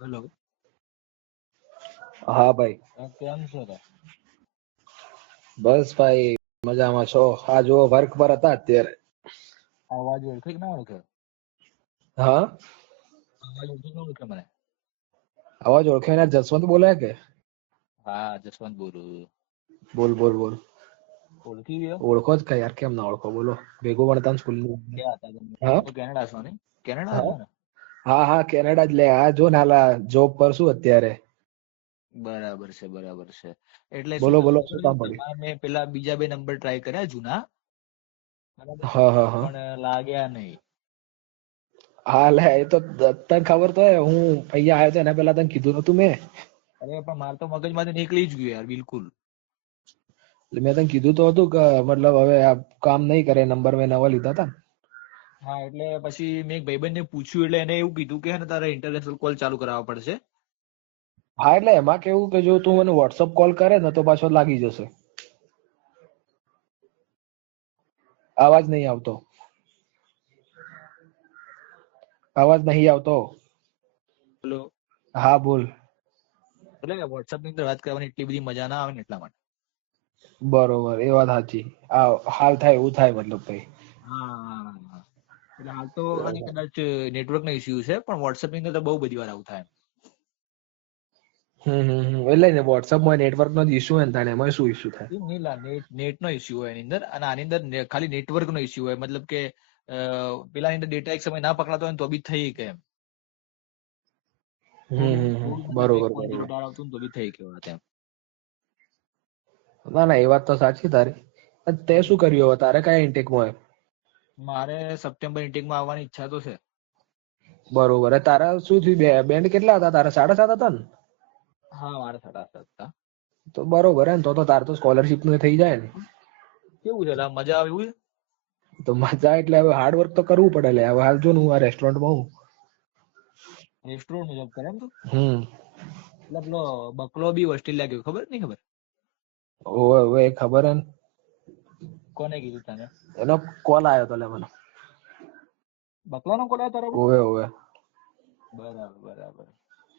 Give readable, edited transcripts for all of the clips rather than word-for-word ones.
Hello. હા ભાઈ. કેમ છો રે? બસ ભાઈ મજામાં છો? આ જો વર્ક પર હતા અત્યારે. અવાજ ઓળખે કે ના ઓળખે? હા, અવાજ ઓળખે કે ના ઓળખે મને? અવાજ ઓળખ્યો ને? જસવંત બોલે કે? હા, જસવંત બોલું. બોલ બોલ બોલ. ઓળખી ગયો? ઓળખો જ કઈ યાર, કેમ ના ઓળખો? બોલો. ભેગું ભણતા સ્કૂલ નું. ક્યાં હતા તમે? હા તો કેનેડા છો ને? કેનેડા હા હતા ને? હા હા, કેનેડા જ લે. આ જો ને હાલા જોબ પર શું અત્યારે. બરાબર છે, બરાબર છે. એટલે શું બોલો બોલો, થયું શું ખબર છે? કામ પડ્યું? તમારે મેં પેલા બીજા બે નંબર ટ્રાય કર્યા જૂના, બરાબર? હા હા હા પણ લાગ્યા નહીં. હા લે, એ તો તને ખબર તો હે, હું અહીંયા આવ્યો તો એના પેલા તને કીધું નતું મેં. અરે પણ મારે તો મગજમાંથી નીકળી જ ગયું યાર, બિલકુલ. એટલે મેં તને કીધું તો હતું કે મતલબ હવે આ કામ નહીં કરે, નંબર મેં નવા લીધા હતા ને. હા, એટલે પછી મેં એક ભાઈબંધને પૂછ્યું, એટલે એને એવું કીધું કે હે ને તારે ઇન્ટરનેશનલ કોલ ચાલુ કરાવવા પડશે. હા, એટલે એમાં કેવું કે જો તું મને વોટ્સઅપ કોલ કરે ને તો પાછો લાગી જશે. અવાજ નહીં આવતો. અવાજ નહીં આવતો. હેલો. હા બોલ. એટલે વોટ્સઅપ ની અંદર વાત કરવાની એટલી બધી મજા ના આવે ને એટલા માટે. બરોબર, એ વાત સાચી. આ હાલ થાય એવું થાય મતલબ ભાઈ. હા, એટલે હાલ તો આની કદાચ નેટવર્ક નો ઇસ્યુ છે, પણ વોટ્સએપ ની અંદર તો બહુ બધી વાર આવું થાય. એટલે ને WhatsApp માં નેટવર્ક નો ઇસ્યુ હોય ને તાણે એમાં શું ઇસ્યુ થાય? એ નીલા નેટ નો ઇસ્યુ હોય એની અંદર, અને આની અંદર ખાલી નેટવર્ક નો ઇસ્યુ હોય, મતલબ કે પેલાની અંદર ડેટા એક સમય ના પકડાતો હોય ને તો બી થઈ કે એમ થોડું મતલબ કે બરોબર ક્વોન્ટિટી બરોબર. ડાળ આવતું ને તો બી થઈ ગયો વાત એમ. ના ના, એ વાત તો સાચી તારી. તે શું કર્યું હવે? તારે કયા ઇન્ટેકમાં હોય? મારે સપ્ટેમ્બર ઇન્ટેકમાં આવવાની ઈચ્છા તો છે. બરોબર. તારા શું થયું? બેન્ડ કેટલા હતા તારા? 7.5 હતા ને? હા, મારે 7.5 હતા. તો બરોબર હે ને, તો તાર તો સ્કોલરશિપ નું થઈ જાય ને. કેવું છે એટલે મજા આવે એવું છે? તો મજા એટલે હવે હાર્ડવર્ક તો કરવું પડે લે. હવે હાલ જો ને હું આ રેસ્ટોરન્ટમાં હું. રેસ્ટોરન્ટ નું જોબ કરે એમ તો? હમ. એટલે પેલો બકલો બી ઓસ્ટ્રેલિયા ગયો, ખબર નહીં ખબર? ઓવે ઓવે ખબર હે ને. કોને કીધું તને? એનો કોલ આવ્યો તો લે મને. બકલો નો કોલ આવ્યો તારા પર? ઓવે ઓવે. બરાબર બરાબર.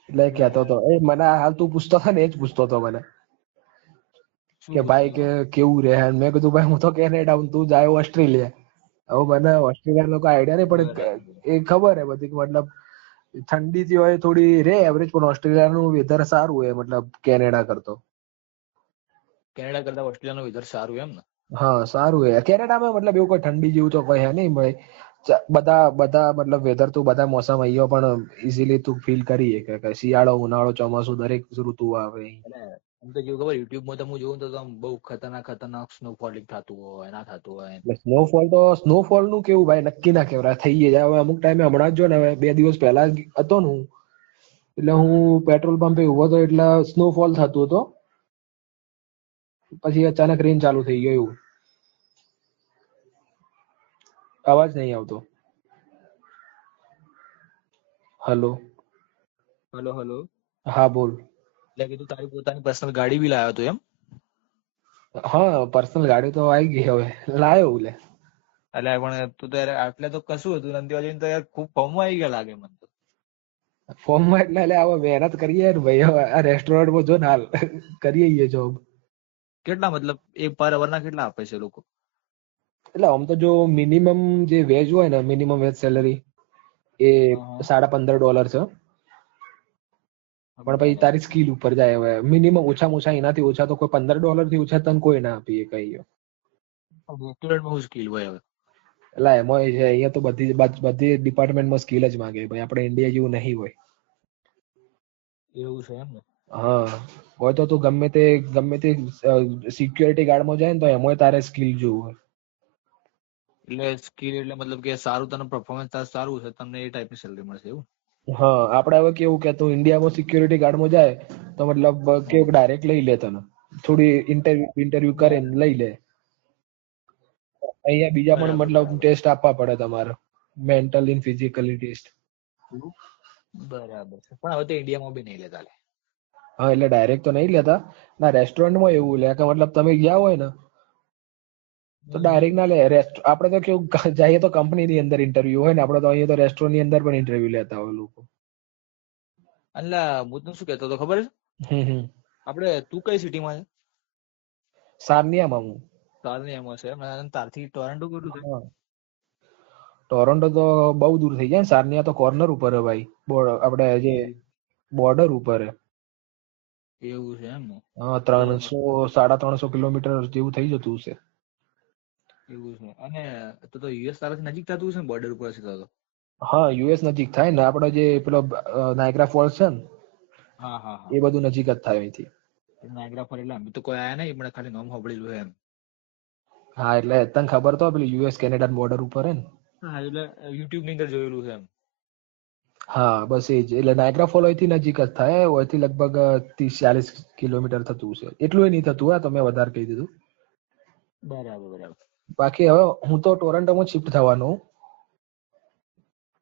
એટલે કેતો એટલે તો એ મને હાલ તું પૂછતો હતો ને, એ જ પૂછતો હતો મને શું કે પૂછતો ભાઈ કે હતો? કેવું રે. મેં કીધું ભાઈ હું તો કેનેડા, તું જાય ઓસ્ટ્રેલિયા. હવે મને ઓસ્ટ્રેલિયા નો કઈ આઈડિયા નહીં, પણ બરાબર. એ ખબર હે બધી કે મતલબ ઠંડી જે હોય થોડી રે એવરેજ, પણ ઓસ્ટ્રેલિયાનું વેધર સારું હોય મતલબ કેનેડા કરતો. કેનેડા કરતા ઓસ્ટ્રેલિયા નું વેધર સારું એમ ને? હા સારું હે કેનેડામાં. મતલબ એવું કોઈ ઠંડી જેવું તો કોઈ હે નહીં ભાઈ. બધા બધા મતલબ વેધર તું બધા મોસમ અહીંયા પણ ઈઝીલી તું ફીલ કરી શકે કે શિયાળો, ઉનાળો, ચોમાસું દરેક ઋતુ આવે. એટલે એમ તો કેવું ખબર, યુટ્યુબમાં તો હું જોઉં તો આમ બહુ ખતરનાક ખતરનાક સ્નોફોલિંગ થતું હોય, ના થતું હોય. એટલે સ્નોફોલ નું કેવું ભાઈ નક્કી ના કહેવાય. થઈ જાય હવે અમુક ટાઈમે. હમણાં જ જો ને હવે 2 દિવસ પહેલા હતો ને હું, એટલે હું પેટ્રોલ પંપે ઉભો હતો એટલે સ્નોફોલ થતું હતો. પછી અચાનક રેન ચાલુ થઈ ગયો એવું. અવાજ નહીં આવતો. હલો. Hello hello. હા બોલ. એટલે કીધું તારી પોતાની પર્સનલ ગાડી બી લાવ્યો તો એમ? હા, પર્સનલ ગાડી તો આવી ગઈ હવે. લાયો લે. એટલે પણ તું તો યાર આટલે તો કશું હતું નથી હજી તો યાર ખૂબ ફોર્મમાં આવી ગયા લાગે મને તો. ફોર્મમાં એટલે હવે મહેનત કરીએ ને ભાઈ. હવે આ રેસ્ટોરન્ટમાં જો ને હાલ કરીએ જોબ. કેટલા મતલબ એ પર અવર ના કેટલા આપે છે લોકો? એટલે આમ તો જો મિનિમમ જે વેજ હોય ને, મિનિમમ વેજ સેલરી એ હા $15.5 છે. હા, પણ પછી બરાબર. તારી સ્કીલ ઉપર જાય. હવે મિનિમમ ઓછામાં ઓછા એનાથી ઓછા તો કોઈ $15 થી ઓછા તને કોઈ ના આપીએ કઈ. રેસ્ટોરન્ટમાં શું સ્કીલ હોય હવે? એટલે એમાં છે અહીંયા તો બધી ડિપાર્ટમેન્ટમાં સ્કીલ જ માંગે ભાઈ. આપણે ઇન્ડિયા જેવું નહીં હોય. એવું છે એમ ને? હા, હોય તો તું ગમે તે સિક્યોરિટી ગાર્ડમાં જાય ને તો એમાંય તારે સ્કીલ જોવું. એટલે સ્કીલ એટલે મતલબ કે સારું તને પરફોર્મન્સ તારું સારું છે, તમને એ ટાઈપની સેલરી મળશે એવું? હા, આપડે હવે કેવું કે તું ઇન્ડિયામાં સિક્યોરિટી ગાર્ડમાં જાય તો મતલબ હા. કેવું ડાયરેક્ટ લઈ લે તને. થોડી ઇન્ટરવ્યુ કરે બરાબર લઈ લે. અહીંયા બીજા પણ બરાબર મતલબ બરાબર. ટેસ્ટ આપવા પડે તમારે. Mentally physically test. બરાબર છે, પણ હવે તો ઇન્ડિયામાં બી નહીં લેતા લે. હા, એટલે ડાયરેક્ટ તો નહીં લેતા. ના, રેસ્ટોરન્ટમાં એવું લે કે મતલબ તમે ગયા હોય ને તો હમ હમ. ડાયરેક્ટ ના લે. આપડે તો કેવું જઈએ તો કંપની ની અંદર ઇન્ટરવ્યુ હોય ને, આપડે તો અહીંયા તો રેસ્ટોરન્ટ ની અંદર પણ ઇન્ટરવ્યુ લેતા હોય લોકો. એટલે હું તને શું કહેતો હતો ખબર છે? આપણે તું કઈ સિટીમાં છે? સારનિયામાં હું. સારનિયામાં છે એમ? અને તારથી ટોરન્ટો કેટલું છે? હા. ટોરન્ટો તો બહુ દૂર થઈ જાય ને. સારનિયા તો કોર્નર ઉપર હે ભાઈ. આપણે જે બોર્ડર ઉપર હે. એવું છે એમ ને? હા, તો 300 350 કિલોમીટર જેવું થઈ જતું છે. એવું છે. અને તો યુએસ તારાથી નજીક થતું હશે ને, બોર્ડર ઉપર છે તો? હા, યુએસ નજીક થાય ને. આપણે જે પેલો નાયગ્રા ફોલ્સ છે ને, હા હા હા. એ બધું નજીક જ થાય અહીંથી. નાયગ્રા ફોલ એટલે અમે તો કોઈ આયા નહીં, પણ ખાલી નામ સાંભળેલું છે એમ. હા, એટલે તને ખબર તો પેલું યુએસ કેનેડા બોર્ડર ઉપર હે ને. હા, એટલે યુટ્યુબ ની અંદર જોયેલું છે એમ. હા, બસ એ જ. એટલે નાયગ્રા ફોલ અહીંથી નજીક જ થાય. અહીંથી લગભગ 30-40 કિલોમીટર થતું છે. એટલું નહીં થતું. હા, તો મેં વધારે કહી દીધું. બરાબર બરાબર. બાકી હવે હું તો ટોરન્ટોમાં શિફ્ટ થવાનો છું.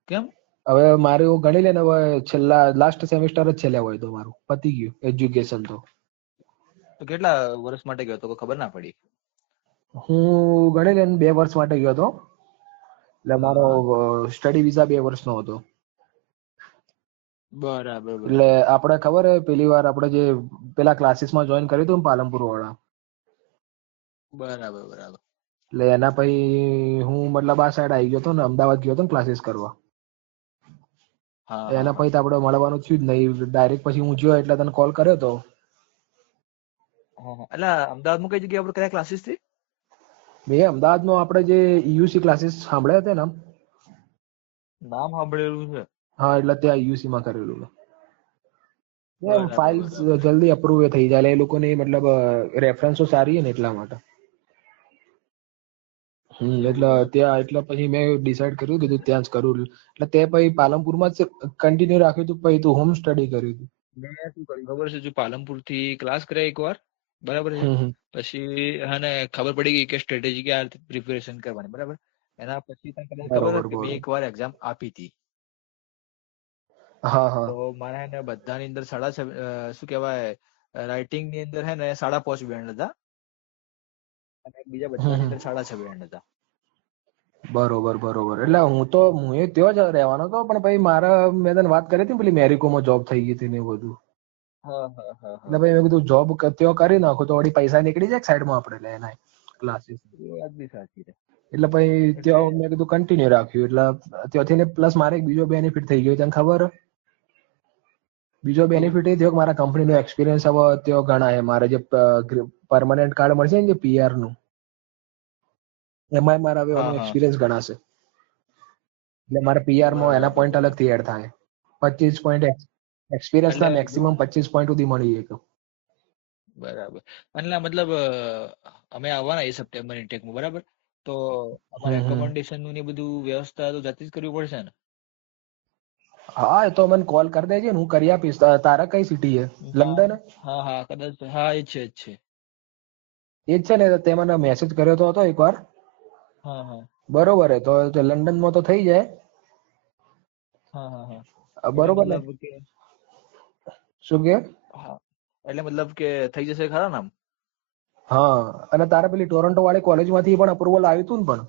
કેમ? હવે મારું ગણી લે ને, હવે લાસ્ટ સેમેસ્ટર જ છેલ્લે હોય તો મારું પતી ગયું એજ્યુકેશન તો. તો કેટલા વર્ષ માટે ગયો તો ખબર ના પડી? હું ગણી લે ને 2 વર્ષ માટે ગયો હતો. એટલે હા મારો હા. સ્ટડી વિઝા 2 વર્ષનો હતો. બરાબર એટલે બરાબર. આપણે ખબર હે પેલી વાર આપણે જે પેલા ક્લાસીસમાં જોઈન કર્યું હતું ને, પાલનપુર વાળા. બરાબર બરાબર. એટલે એના પછી હું મતલબ આ સાઈડ આવી ગયો હતો ને, અમદાવાદ ગયો હતો ને ક્લાસીસ કરવા. હા હા એના હા. પછી તો આપણે મળવાનું થયું જ નહીં. ડાયરેક્ટ પછી હું ગયો એટલે તને કોલ કર્યો તો. હા હા. એટલે અમદાવાદમાં કઈ જગ્યાએ આપણે કયા ક્લાસીસ થી? મેં અમદાવાદમાં આપણે જે ઈયુસી ક્લાસીસ સાંભળ્યા હતા ને. નામ સાંભળેલું છે. હા, એટલે ત્યાં IUC માં કરેલું છે. એમ બરાબર ફાઇલ્સ બરાબર. જલ્દી અપ્રુવ થઈ જાય. એ લોકોની મતલબ રેફરન્સો સારી ને એટલા માટે. એટલે એવું છે. ત્યાં એટલે પછી મેં ડિસાઈડ કર્યું, કીધું ત્યાં જ કરું. એટલે તે પછી પાલનપુરમાં જ કન્ટિન્યુ રાખ્યું હતું. પછી તું હોમ સ્ટડી કર્યું હતું. મેં શું કર્યું ખબર છે? જો પાલનપુર થી ક્લાસ કર્યા એકવાર, બરાબર છે. હમ હમ. પછી હને ખબર પડી ગઈ કે સ્ટ્રેટેજી કે આ રીતે પ્રિપેરેશન કરવાની, બરાબર. એના પછી તને કદાચ ખબર હોય બરોબર કે મેં બરોબર. એકવાર એક્ઝામ આપી હતી. હા હા. તો મારા હે ને બધાની અંદર શું કહેવાય, રાઇટિંગ ની અંદર હે ને 5.5 બેન્ડ હતા, અને બીજા હમ બધાની હમ. અંદર 6.5 બેન્ડ હતા. બરોબર બરોબર. તો એટલે હું એ ત્યાં જ રહેવાનો હતો, પણ પછી મેં તને વાત કરી હતી પેલી મેરિકોમાં જોબ થઈ ગઈ હતી ને એવું બધું. હા હા હા એટલે હા. પછી મેં કીધું જોબ ત્યાં કરી નાખું તો વળી પૈસા નીકળી જાય સાઈડમાં આપણે લે એના ક્લાસીસ. એ વાત બી સાચી છે. એટલે પછી એટલે ત્યાં મેં કીધું કન્ટિન્યુ રાખ્યું. એટલે ત્યાંથી ને પ્લસ મારે એક બીજો બેનિફિટ થઈ ગયો, તને ખબર હે? બીજો કેવું? બેનિફિટ એ થયો કે મારા કંપનીનો એક્સપિરિયન્સ હવે ત્યાં ગણાય. મારે જે પરમનન્ટ કાર્ડ મળશે ને, જે PR નું, એમાં મારા હવે હા એનો હા. એક્સપિરિયન્સ ગણાશે. એટલે મારે PR માં એના બરાબર પોઈન્ટ અલગથી એડ થાય. 25 પોઈન્ટ એક્સપિરિયન્સ ના એટલે જો મેક્સિમમ 25 પોઈન્ટ સુધી મળી જાય. બરાબર. એટલે મતલબ અમે આવવાના એ સપ્ટેમ્બર ઇન્ટેકમાં, બરાબર. તો અમારે હમ હમ. એકોમોડેશન નું ને બધું વ્યવસ્થા તો જાતે જ કરવી પડશે ને? હા, એ તો મને કોલ કરી દેજે ને, હું કરી આપીશ. તારા કઈ સિટી હે? લંડન હે? હા હા કદાચ, હા એ છે જ છે. એ જ છે ને? તે મને મેસેજ કર્યો તો હતો એકવાર. હા હા બરોબર હે તો લંડનમાં તો થઈ જાય. હા હા હા. એટલે બરોબર ને? મતલબ કે શું કે? હા, એટલે મતલબ કે થઈ જશે ખરા ને આમ? હા, અને તારે પેલી ટોરન્ટો વાળી કોલેજ માંથી પણ અપ્રુવલ આવ્યું હતું ને પણ?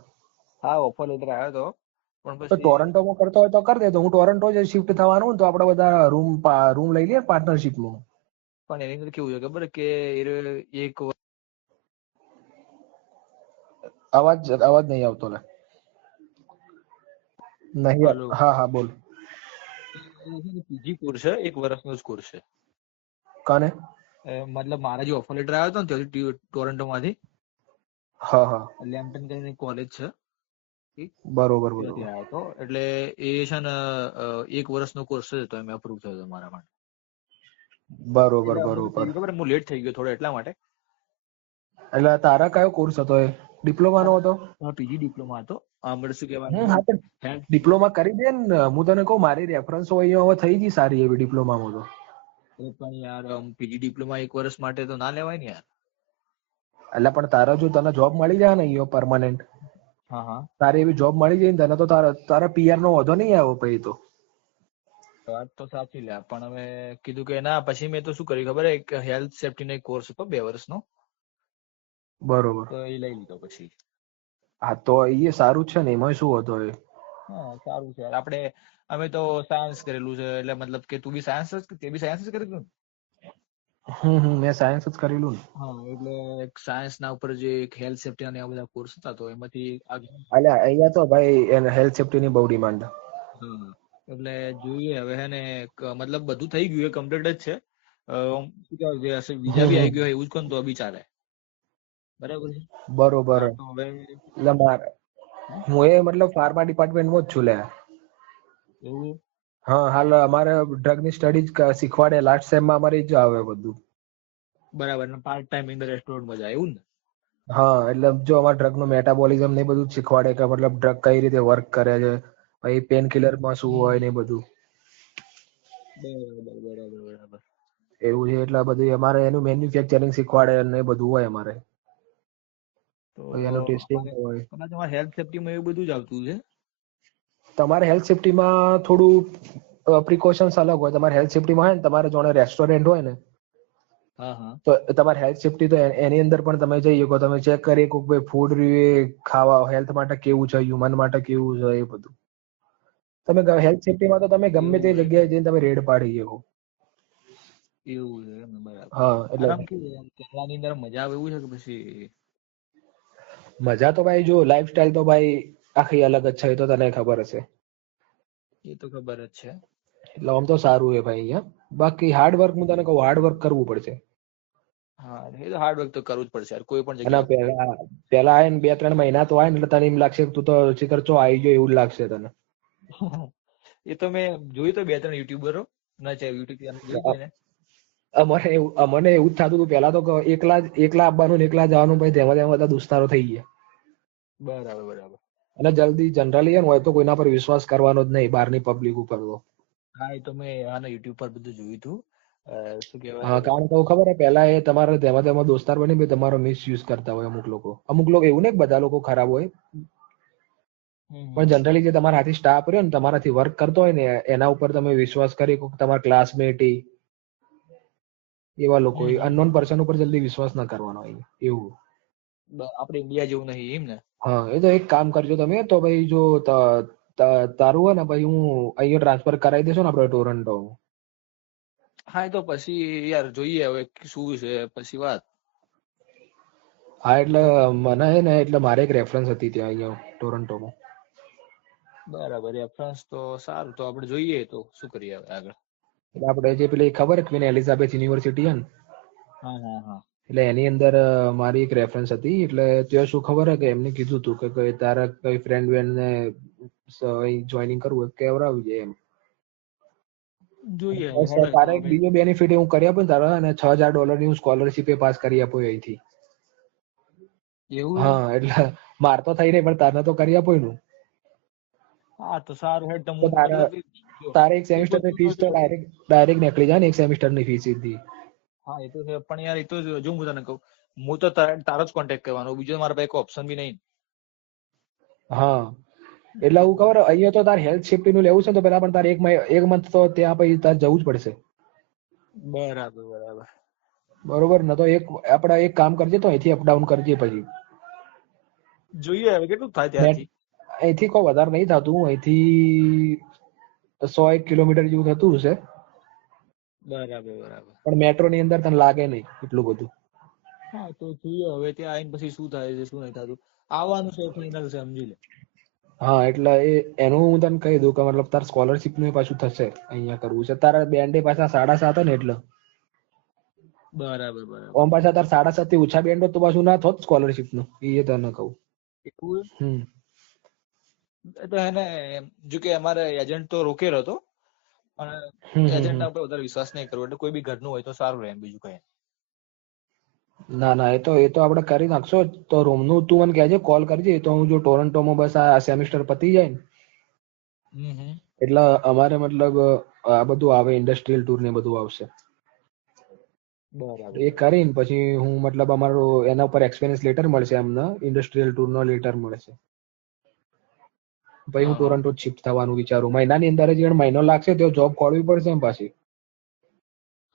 હા, ઓફર લેટર આવ્યો હતો, પણ તો પછી ટોરન્ટોમાં કરતો હોય તો કરી દે. તો હું ટોરન્ટો જ શિફ્ટ થવાનું ને, તો આપડે બધા રૂમ લઈ લઈએ પાર્ટનરશિપમાં. પણ એની અંદર કેવું છે ખબર કે એક અવાજ નહીં આવતો લે. નહીં. હલો, હા હા, બોલ. પીજી કોર્સ છે, 1 વર્ષનો જ કોર્સ છે. કાને? મતલબ મારા જે ઓફર લેટર આવ્યો હતો ને ત્યાંથી ટોરન્ટો માંથી, હા હા. લેમ્પટન કરીને કોલેજ છે, ઠીક? બરોબર ત્યાંથી બરોબર. આવ્યો હતો. એટલે એ છે ને 1 વર્ષનો કોર્સ છે, તો એમ અપ્રુવ થયો હતો મારા માટે. બરોબર એટલે અમે શું થઈ બરોબર. ગયું ખબર, હું લેટ થઈ ગયો થોડો એટલા માટે. એટલે તારા કયો કોર્સ હતો એ? ડિપ્લોમાનો હતો? પીજી ડિપ્લોમા હતો. આપણે શું હા, તો કહેવાય, ડિપ્લોમા કરી દે ને. હું તને કહું, મારી રેફરન્સ અહીંયા હવે થઈ ગઈ સારી એવી ડિપ્લોમામાં તો. પણ યાર પીજી ડિપ્લોમા 1 વર્ષ માટે તો ના લેવાય ને યાર. એટલે પણ તારા જો તને જોબ મળી જાય ને અહીંયા પરમાનન્ટ, હા હા. તારી એવી જોબ મળી જાય ને તને, તો તારા PR નો વધો નહીં આવ્યો પછી તો. વાત તો સાચી લ્યા, પણ હવે કીધું કે ના. પછી મેં તો શું કર્યું ખબર, એક હેલ્થ સેફ્ટી નો એક કોર્સ હતો 2 વર્ષનો, બરોબર. તો એ લઈ લીધો પછી. હા, તો એ સારું જ છે ને. એમાં શું હતો એ? હા સારું છે યાર. અમે તો સાયન્સ કરેલું છે એટલે મતલબ કે તું બી સાયન્સ જ તે બી સાયન્સ જ કરેલું ને? મેં સાયન્સ જ કરેલું ને. હા એટલે સાયન્સ ના ઉપર જે હેલ્થ સેફ્ટી ના એવા બધા કોર્સ હતા તો એમાંથી અલ્યા અહીંયા તો ભાઈ હેલ્થ સેફ્ટી ની બહુ ડિમાન્ડ. હા એટલે જોઈએ હવે હે ને મતલબ બધું થઈ ગયું એ કમ્પ્લીટ જ છે. શું કહેવાય વિઝા બી આવી ગયો હોય એવું જ કોણ તો બી ચાલે. બરાબર છે. બરોબર. હા તો હવે એટલે હું એ મતલબ ફાર્મા ડિપાર્ટમેન્ટમાં જ છું લ્યા. એવું હા હાલ અમારે ડ્રગ ની સ્ટડી શીખવાડે લાસ્ટ સેમમાં અમારે જ આવે બધું. બરાબર ને પાર્ટ ટાઈમ ઇન ધ રેસ્ટોરન્ટમાં જાય એવું ને? હા એટલે જો અમારે ડ્રગ નું મેટાબોલિઝમ ને એ બધું જ શીખવાડે કે મતલબ ડ્રગ કઈ રીતે વર્ક કરે છે, પછી પેન કિલર માં શું હોય ને એ બધું. બરાબર બરાબર બરાબર. એવું છે એટલે બધું અમારે એનું મેન્યુફેક્ચરિંગ શીખવાડે અને એ બધું હોય અમારે. તો પછી એનું ટેસ્ટિંગ હોય. તમારે હેલ્થ સેફ્ટીમાં એવું બધું જ આવતું છે? તમારે હેલ્થ સેફ્ટીમાં થોડું પ્રિકોશન્સ અલગ હોય. તમારે હેલ્થ સેફ્ટીમાં હોય ને તમારે જોડે રેસ્ટોરન્ટ હોય ને હા હા. તો તમારે હેલ્થ સેફ્ટી તો એની અંદર પણ તમે જઈ શકો. તમે ચેક કરી શકો કે ફૂડ રિવ્યુ ખાવા હેલ્થ માટે કેવું છે, હ્યુમન માટે કેવું છે એ બધું. તમે હેલ્થ સેફ્ટીમાં તો તમે ગમે તે એવું જગ્યાએ જઈને તમે રેડ પાડી શકો. એવું છે એમ ને બરાબર. હા એટલે આરામ કેવું કેરલાની અંદર મજા આવે એવું છે કે પછી? મજા તો ભાઈ જો લાઈફસ્ટાઈલ તો ભાઈ આખી અલગ જ છે એ તો તને ખબર હશે. એ તો ખબર જ છે. એટલે આમ તો સારું છે ભાઈ અહીંયા. બાકી હાર્ડવર્ક હું તને કહું હાર્ડવર્ક કરવું પડશે. હા એ તો હાર્ડવર્ક તો કરવું જ પડશે યાર કોઈ પણ અને જગ્યાએ. પેલા આય ને 2-3 મહિના તો આય ને એટલે તને એમ લાગશે કે તું તો શિખર ચો આવી ગયો એવું જ લાગશે તને. એ તો મેં જોયું તો 2-3 યુટ્યુબરો ના છે યુટ્યુબ ચેનલ જોઈ હતી ને. અમને એવું જ થતું હતું પેલા તો એકલા આવવાનું ને એકલા જવાનું પછી તેમાં બધા દોસ્તારો થઈ ગયા. બરાબર બરાબર. અને જલ્દી જનરલી હોય તો કોઈના પર વિશ્વાસ કરવાનો જ નહીં બહારની પબ્લિક ઉપર તો. હા એ તો મેં આના યુટ્યુબ પર બધું જોયું હતું. શું હા કહેવાય કારણ કે ખબર હે પેલા એ તમારે તેમાં દોસ્તાર બની તમારો મિસયુઝ કરતા હોય અમુક લોકો. અમુક લોકો એવું નહીં કે બધા લોકો ખરાબ હોય. પણ જનરલી જે તમારા હાથી સ્ટાફ રહ્યો ને તમારાથી વર્ક કરતો હોય ને એના ઉપર તમે વિશ્વાસ કરી તમારા ક્લાસમેટ એવા લોકો અનનોન પર્સન ઉપર જલ્દી વિશ્વાસ ના કરવાનો હોય એવું. આપણે ઇન્ડિયા જેવું નહીં એમ ને? હા એ તો એક કામ કરજો તમે તો ભાઈ જો તારું હોય ને પછી હું અહીંયા ટ્રાન્સફર કરાવી દેશો ને આપણે ટોરન્ટો. હા એ તો પછી યાર જોઈએ હવે શું છે પછી વાત. હા એટલે મને હે ને એટલે મારે એક રેફરન્સ હતી ત્યાં અહીંયા ટોરન્ટોમાં. બરાબર રેફરન્સ તો સારું તો આપણે જોઈએ તો શું કરીએ હવે આગળ. એટલે આપણે જે પેલી ખબર ક્વીન એલિઝાબેથ યુનિવર્સિટી હે ને હા હા હા. એટલે એની અંદર મારી એક રેફરન્સ હતી એટલે ત્યાં શું ખબર હે કે એમને કીધું તું કે તારા કઈ ફ્રેન્ડ ને જોઈનિંગ કરવું હોય કેવડાવજે એમ. જોઈએ બસ હેડો તો તારે એક હવે બીજો બેનિફિટ હું કરી આપું ને તારા અને $6,000 ની હું સ્કોલરશીપ પાસ કરી આપું અહીંથી. એવું છે. હા એટલે માર તો થઈ નઈ પણ તારે તો કરી આપું એનું. હા તો સારું હેડ તો હું તારા મતલબ જો તારે એક એ સેમિસ્ટર ની બધું તો ફીસ તો જો ડાયરેક્ટ નીકળી જાય ને એક સેમિસ્ટર ની ફીસ સીધી. હા એ તો છે પણ યાર એ તો જો હું તને કહું હું તો તારો જ કોન્ટેક્ટ કરવાનો બીજો મારા પાસે કોઈ ઓપ્શન બી નહીં. હા એટલે હું ખબર અહીંયા તો તારે હેલ્થ સેફ્ટી નું લેવું છે ને તો પેલા પણ તારે એક મંથ તો ત્યાં પછી તારે જવું જ પડશે. બરાબર બરાબર. બરોબર ને તો આપડે એક કામ કરજે તો અહીંથી અપડાઉન કરજે પછી. જોઈએ હવે કેટલું થાય નેટ ત્યાંથી. અહીંથી કોઈ વધારે નહીં થતું અહીંથી 100-1 કિલોમીટર જેવું થતું હશે. બરાબર બરાબર. પણ મેટ્રો ની અંદર તને લાગે નહીં એટલું બધું. હા તો જોઈએ હવે ત્યાં આવીને પછી શું થાય છે શું નહીં થતું આવવાનું છે ફાઇનલ છે સમજી લે. હા એટલે એનું હું તને કહી દઉં કે મતલબ તાર સ્કોલરશીપ નું પાછું થશે અહીંયા કરવું છે તારા બેન્ડ પાછા 7.5 ને એટલે. બરાબર બરાબર. ઓમ પાછા તાર 7.5 થી ઓછા બેન્ડ હોત તો પાછું ના થોત સ્કોલરશીપ નું એ તને કહું. એવું હમ તો એને જો કે અમારે એજન્ટ તો રોકેલો હતો અને હમ હમ એજન્ટ હમ. ના ઉપર વધારે વિશ્વાસ નહીં કરવો એટલે કોઈ બી ઘરનું હોય તો સારું રહે એમ બીજું કઈ. ના ના એ તો આપણે કરી નાખશો તો રૂમ નું તું મને કહેજે કોલ કરજે તો હું જો ટોરન્ટોમાં બસ આ સેમિસ્ટર પતી જાય ને હમ. એટલે અમારે મતલબ આ બધું આવે ઇન્ડસ્ટ્રીયલ ટૂર ને બધું આવશે. બરાબર એ બરાબર. કરીને પછી હું મતલબ અમારો એના ઉપર એક્સપિરિયન્સ લેટર મળશે અમને ઇન્ડસ્ટ્રીયલ ટૂર નો લેટર મળશે. પછી હું હા હા. ટોરન્ટો શિફ્ટ થવાનું વિચારું મહિનાની અંદર જ મહિનો લાગશે તો જોબ ખોલવી પડશે એમ પાછી.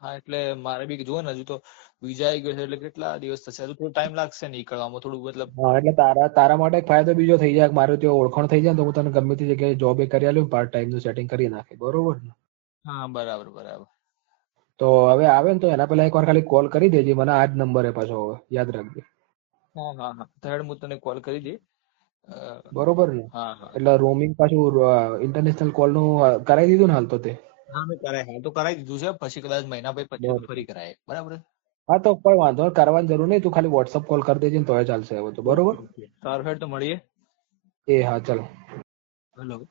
હા એટલે મારે બી જુઓ ને હજુ તો વિઝા આવી ગયો છે એટલે કેટલા દિવસ થશે, હજુ થોડો ટાઈમ લાગશે નીકળવામાં થોડું મતલબ. હા એટલે તારા માટે એક ફાયદો બીજો થઈ જાય કે મારું ત્યાં ઓળખાણ થઈ જાય ને તો હું તને ગમે તે જગ્યાએ જોબ એ કરી આલું પાર્ટ ટાઈમ નું સેટિંગ કરી નાખે, બરોબર ને? હા બરાબર બરાબર. તો હવે આવે ને તો એના પેલા એકવાર ખાલી કોલ કરી દેજે મને, આ જ નંબર એ પાછો હવે યાદ રાખજે. હા હા હા તો હેડ હું તને કોલ કરી દઈ. અ, બરોબર ને? હા હા. એટલે રોમિંગ પાછું ઇન્ટરનેશનલ કોલ નું કરાવી દીધું ને હાલ તો તે. હા મેં કરાય, હાલ તો કરાવી દીધું છે, પછી કદાચ મહિના પછી બરોબર. ફરી કરાય, બરાબર. હા તો કોઈ વાંધો નહીં, કરવાની જરૂર નહીં, તું ખાલી વોટ્સઅપ કોલ કરી દેજે ને તોય ચાલશે હવે તો, ઓકે બરોબર? ઓકે સારું હેડ તો મળીએ. એ હા ચાલો. હેલો.